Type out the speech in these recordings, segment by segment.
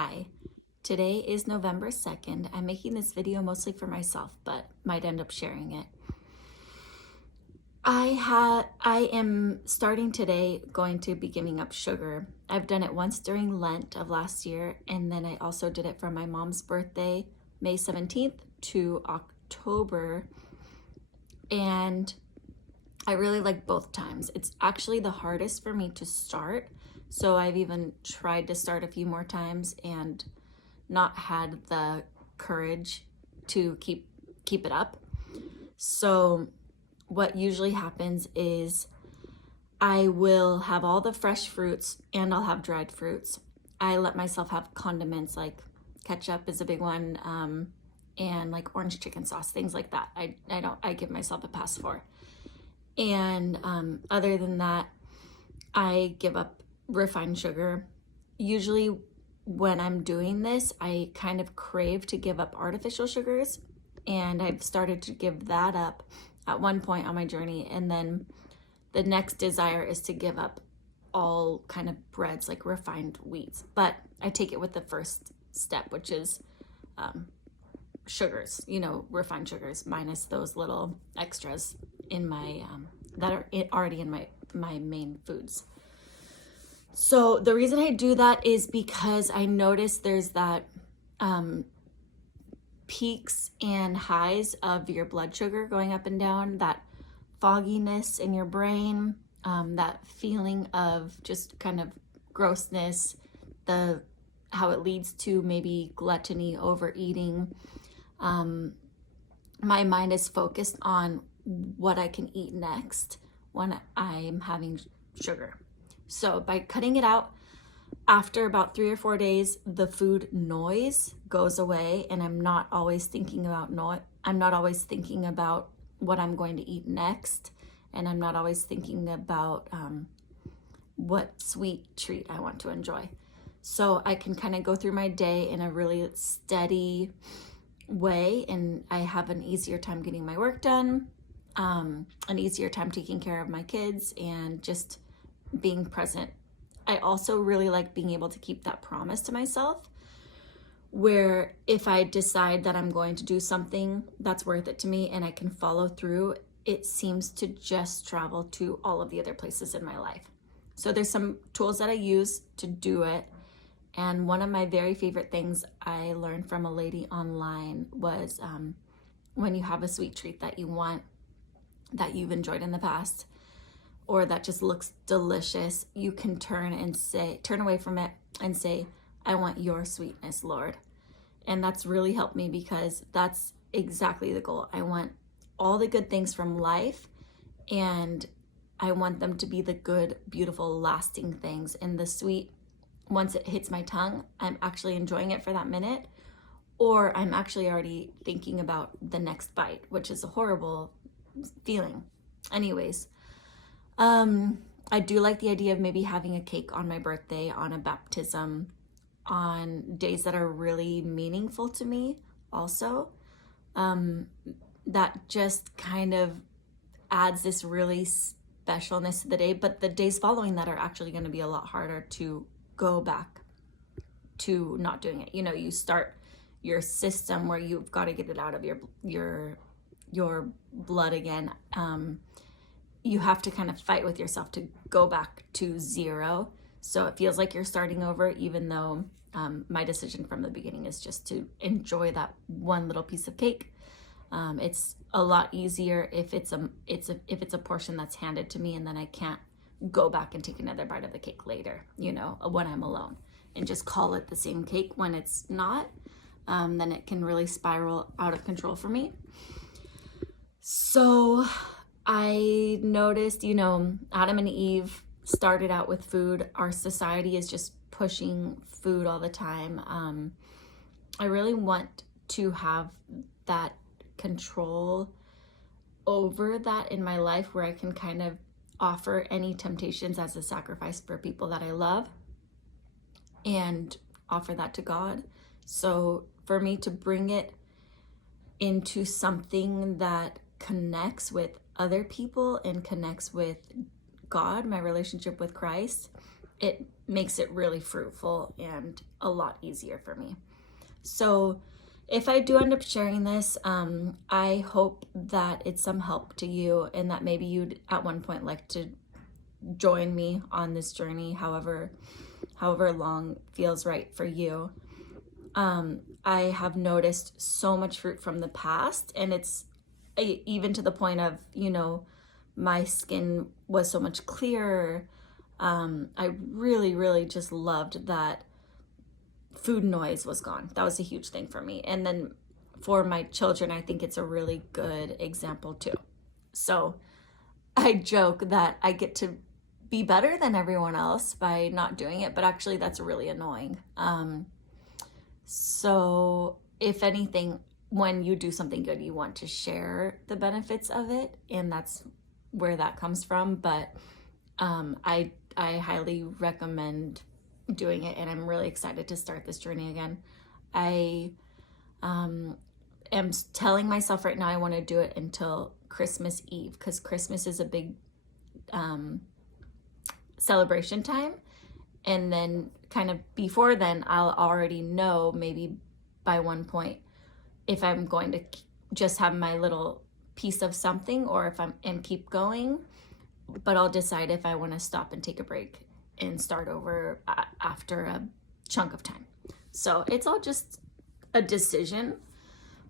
Hi, today is November 2nd. I'm making this video mostly for myself, but might end up sharing it. I am starting today going to be giving up sugar. I've done it once during Lent of last year, and then I also did it from my mom's birthday, May 17th to October. And I really like both times. It's actually the hardest for me to start. So I've even tried to start a few more times and not had the courage to keep it up. So what usually happens is I will have all the fresh fruits and I'll have dried fruits. I let myself have condiments, like ketchup is a big one, and like orange chicken sauce, things like that. I give myself a pass for. And other than that, I give up refined sugar. Usually when I'm doing this, I kind of crave to give up artificial sugars, and I've started to give that up at one point on my journey. And then the next desire is to give up all kind of breads, like refined wheats. But I take it with the first step, which is sugars, refined sugars, minus those little extras in my that are already in my main foods. So the reason I do that is because I notice there's that peaks and highs of your blood sugar going up and down, that fogginess in your brain, that feeling of just kind of grossness, how it leads to maybe gluttony, overeating. My mind is focused on what I can eat next when I'm having sugar. So by cutting it out, after about 3 or 4 days, the food noise goes away, and I'm not always thinking about what I'm going to eat next, and I'm not always thinking about what sweet treat I want to enjoy. So I can kind of go through my day in a really steady way, and I have an easier time getting my work done, an easier time taking care of my kids, and just being present. I also really like being able to keep that promise to myself, where if I decide that I'm going to do something that's worth it to me and I can follow through, it seems to just travel to all of the other places in my life. So there's some tools that I use to do it. And one of my very favorite things I learned from a lady online was when you have a sweet treat that you want, that you've enjoyed in the past, or that just looks delicious, you can turn away from it and say, I want your sweetness, Lord. And that's really helped me, because that's exactly the goal. I want all the good things from life, and I want them to be the good, beautiful, lasting things. And the sweet, once it hits my tongue, I'm actually enjoying it for that minute, or I'm actually already thinking about the next bite, which is a horrible feeling. Anyways, I do like the idea of maybe having a cake on my birthday, on a baptism, on days that are really meaningful to me also. That just kind of adds this really specialness to the day, but the days following that are actually going to be a lot harder to go back to not doing it. You start your system where you've got to get it out of your blood again. You have to kind of fight with yourself to go back to zero. So it feels like you're starting over, even though my decision from the beginning is just to enjoy that one little piece of cake. It's a lot easier if it's a portion that's handed to me, and then I can't go back and take another bite of the cake later, when I'm alone, and just call it the same cake when it's not. Then it can really spiral out of control for me. So I noticed, Adam and Eve started out with food. Our society is just pushing food all the time. I really want to have that control over that in my life, where I can kind of offer any temptations as a sacrifice for people that I love and offer that to God. So for me to bring it into something that connects with other people and connects with God, my relationship with Christ, it makes it really fruitful and a lot easier for me. So if I do end up sharing this, I hope that it's some help to you, and that maybe you'd at one point like to join me on this journey, however long feels right for you. I have noticed so much fruit from the past, and it's even to the point of, my skin was so much clearer. I really just loved that food noise was gone. That was a huge thing for me. And then for my children, I think it's a really good example too. So I joke that I get to be better than everyone else by not doing it, but actually that's really annoying. So if anything, when you do something good, you want to share the benefits of it, and that's where that comes from. But I highly recommend doing it, and I'm really excited to start this journey again. I am telling myself right now I want to do it until Christmas Eve, because Christmas is a big celebration time, and then kind of before then I'll already know, maybe by one point, if I'm going to just have my little piece of something or if I'm and keep going. But I'll decide if I want to stop and take a break and start over after a chunk of time. So it's all just a decision.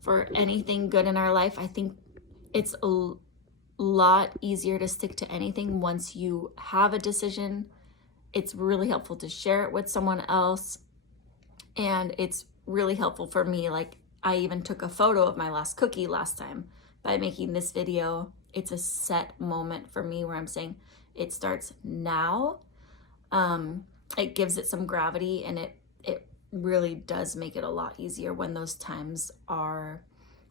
For anything good in our life, I think it's a lot easier to stick to anything once you have a decision. It's really helpful to share it with someone else, and it's really helpful for me. Like, I even took a photo of my last cookie last time by making this video. It's a set moment for me where I'm saying it starts now. It gives it some gravity, and it really does make it a lot easier when those times are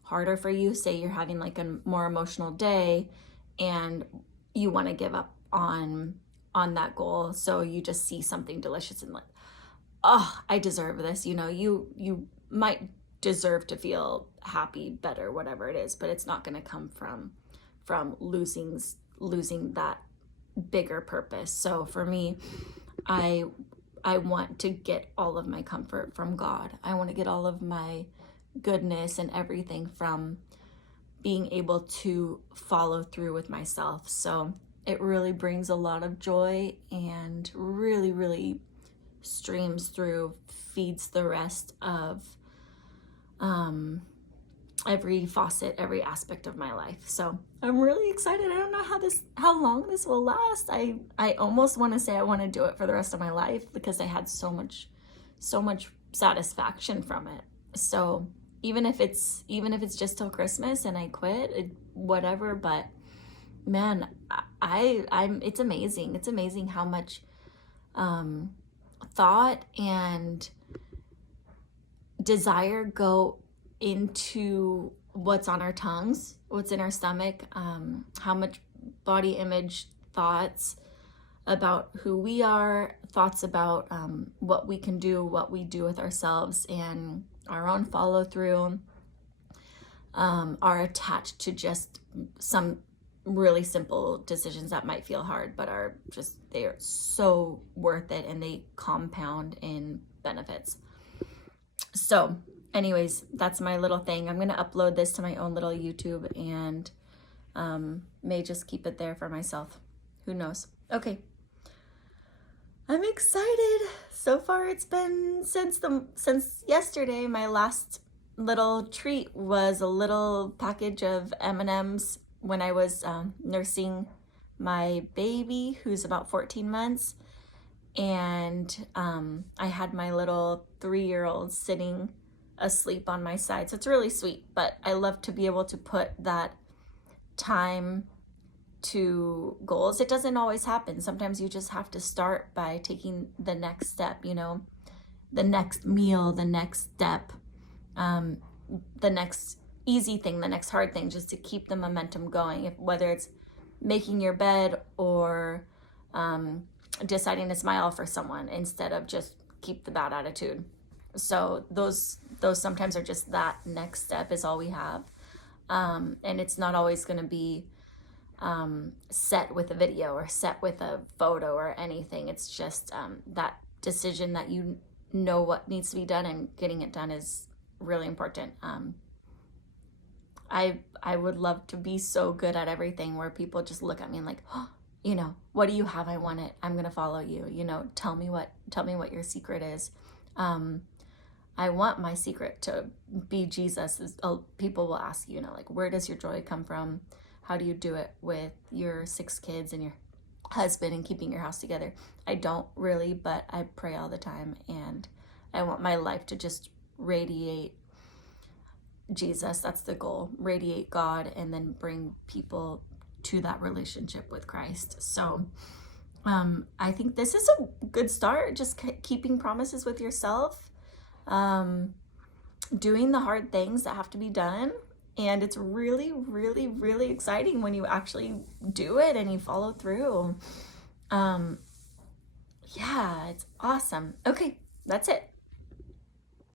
harder for you. Say you're having like a more emotional day and you want to give up on that goal, so you just see something delicious and like, oh, I deserve this. You might deserve to feel happy, better, whatever it is, but it's not going to come from losing that bigger purpose. So for me, I want to get all of my comfort from God. I want to get all of my goodness and everything from being able to follow through with myself. So it really brings a lot of joy and really streams through, feeds the rest of every facet, every aspect of my life. So I'm really excited. I don't know how long this will last. I almost want to say I want to do it for the rest of my life, because I had so much satisfaction from it. So even if it's just till Christmas and I quit, whatever, but man, it's amazing. It's amazing how much thought and desire go into what's on our tongues, what's in our stomach, how much body image thoughts about who we are, thoughts about what we can do, what we do with ourselves, and our own follow through are attached to just some really simple decisions that might feel hard, but they are so worth it, and they compound in benefits. So anyways, that's my little thing. I'm going to upload this to my own little YouTube, and may just keep it there for myself. Who knows? Okay. I'm excited. So far it's been since yesterday. My last little treat was a little package of M&Ms when I was nursing my baby, who's about 14 months. And I had my little 3-year-old sitting asleep on my side. So it's really sweet, but I love to be able to put that time to goals. It doesn't always happen. Sometimes you just have to start by taking the next step, the next meal, the next step, the next easy thing, the next hard thing, just to keep the momentum going. Whether it's making your bed or deciding to smile for someone instead of just keep the bad attitude. So those sometimes are just that next step is all we have. And it's not always going to be set with a video or set with a photo or anything. It's just that decision that you know what needs to be done, and getting it done is really important. I would love to be so good at everything where people just look at me and like, oh, you know, what do you have? I want it. I'm gonna follow you. You know, tell me what your secret is. I want my secret to be Jesus. People will ask you, you know, like, where does your joy come from? How do you do it with your 6 kids and your husband and keeping your house together? I don't really, but I pray all the time, and I want my life to just radiate Jesus. That's the goal. Radiate God, and then bring people to that relationship with Christ. So I think this is a good start. Just keeping promises with yourself, doing the hard things that have to be done. And it's really, really, really exciting when you actually do it and you follow through. Yeah, it's awesome. Okay, that's it.